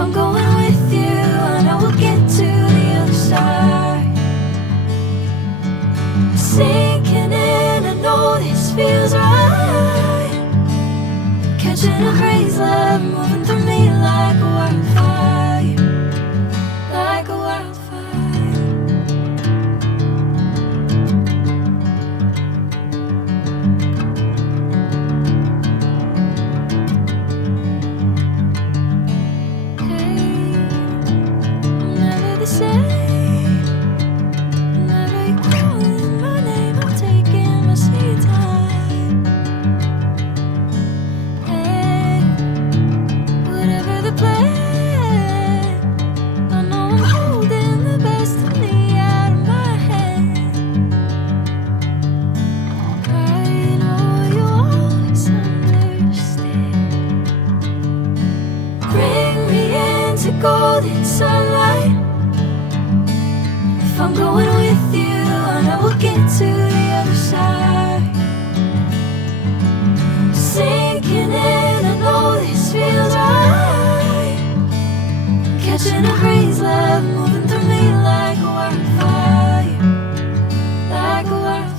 I'm going with you, I know we'll get to the other side. Sinking in, I know this feels right. Catching a crazy love, moving through me like a wildfire, like a wildfire. Golden sunlight. If I'm going with you, I know we'll get to the other side. Sinking in, I know this feels right. Catching a crazy love, moving through me like a wildfire, like a wildfire.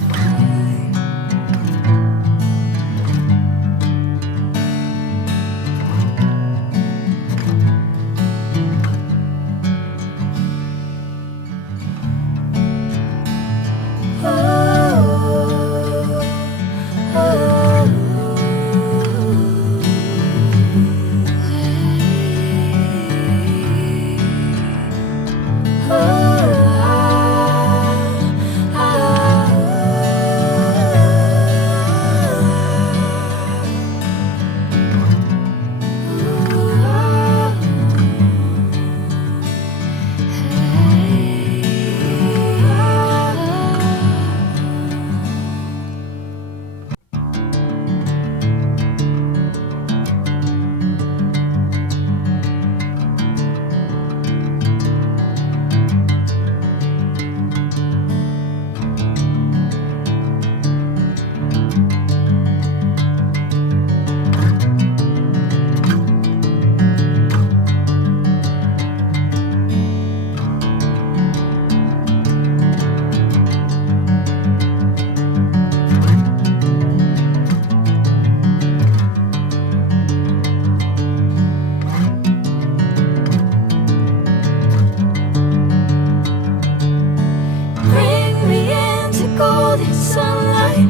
Golden sunlight.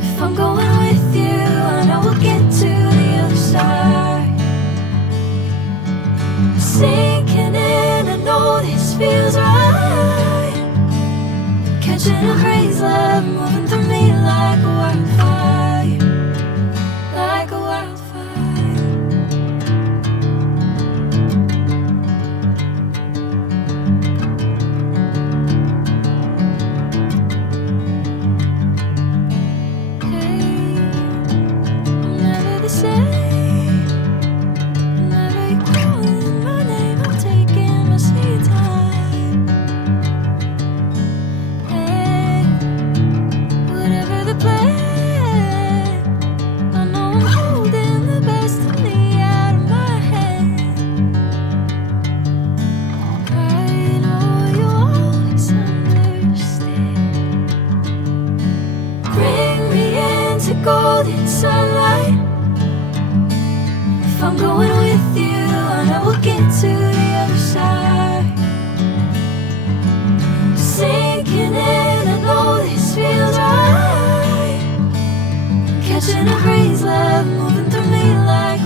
If I'm going with you, I know we'll get to the other side. Sinking in, I know this feels right. Catching a crazy love, moving through me like a wildfire, like a wildfire. Golden sunlight. If I'm going with you, I know we'll get to the other side. Sinking in, I know this feels right. Catching a crazy love, moving through me like